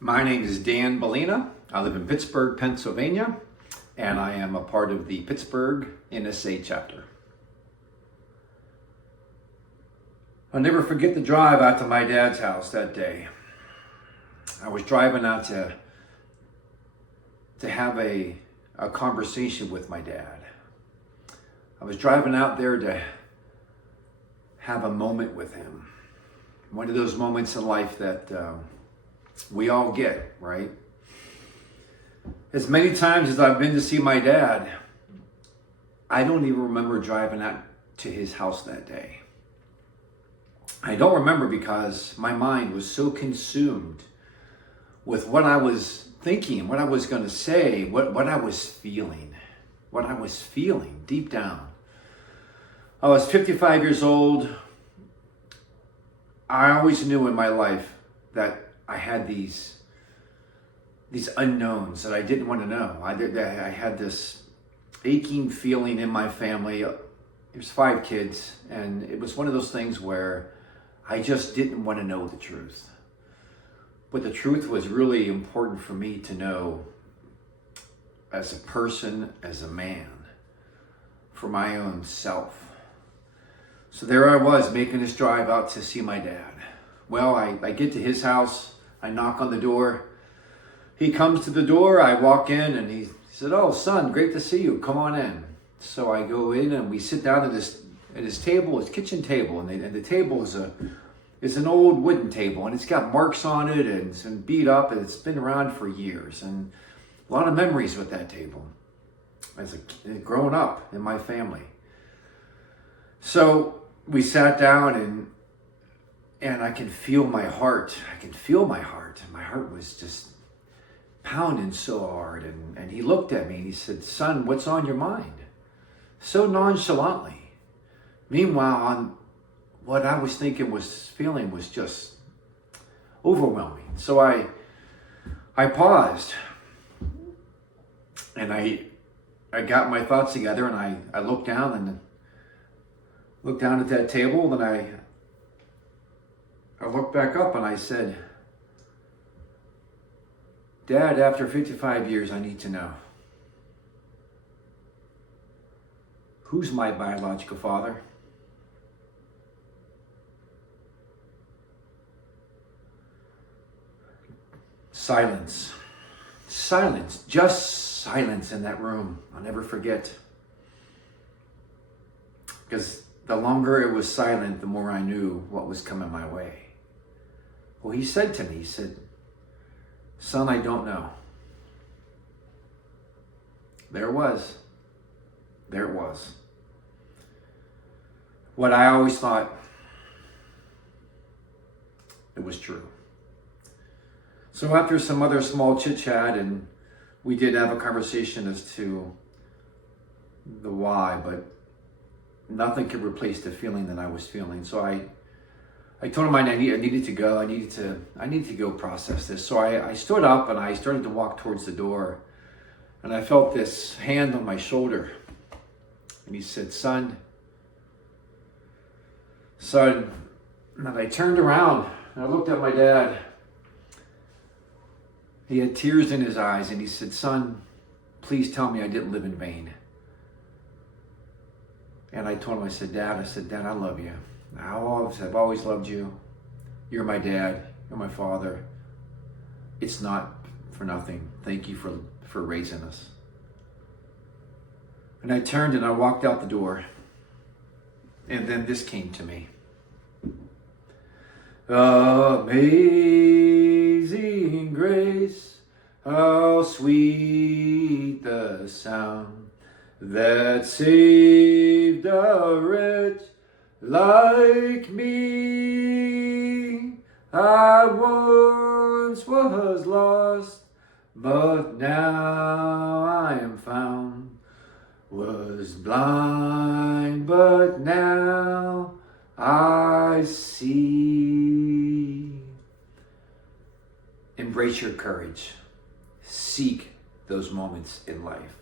My name is Dan Bolena. I live in Pittsburgh, Pennsylvania, and I am a part of the Pittsburgh NSA chapter. I'll never forget the drive out to my dad's house that day. I was driving out to have a conversation with my dad. I was driving out there to have a moment with him. One of those moments in life that we all get, right? As many times as I've been to see my dad, I don't even remember driving out to his house that day. I don't remember because my mind was so consumed with what I was thinking, what I was going to say, what I was feeling deep down. I was 55 years old. I always knew in my life that I had these unknowns that I didn't want to know. I had this aching feeling in my family. There's 5 kids, and it was one of those things where I just didn't want to know the truth. But the truth was really important for me to know as a person, as a man, for my own self. So there I was making this drive out to see my dad. Well, I get to his house, I knock on the door. He comes to the door, I walk in, and he said, "Oh, son, great to see you, come on in." So I go in and we sit down at his table, his kitchen table, and the table is an old wooden table, and it's got marks on it and it's been beat up, and it's been around for years, and a lot of memories with that table as a kid, growing up in my family. So we sat down, and I can feel my heart. My heart was just pounding so hard, and he looked at me and he said, "Son, what's on your mind?" So nonchalantly. Meanwhile, what I was feeling was just overwhelming. So I paused, and I got my thoughts together, and I looked down at that table, and I looked back up and I said, "Dad, after 55 years, I need to know, who's my biological father?" Silence, just silence in that room. I'll never forget. Because the longer it was silent, the more I knew what was coming my way. Well, he said to me, he said, "Son, I don't know." There it was. What I always thought, it was true. So after some other small chit chat, and we did have a conversation as to the why, but nothing could replace the feeling that I was feeling. So I told him I needed to go. I needed to go process this. So I stood up and I started to walk towards the door, and I felt this hand on my shoulder, and he said, son, and I turned around and I looked at my dad. He had tears in his eyes, and he said, "Son, please tell me I didn't live in vain." And I told him, I said, Dad, I love you. I've always loved you. You're my dad. You're my father. It's not for nothing. Thank you for raising us. And I turned and I walked out the door. And then this came to me. Amazing grace, how sweet the sound that saved a wretch like me. I once was lost, but now I am found. Was blind, but now I see. Embrace your courage. Seek those moments in life.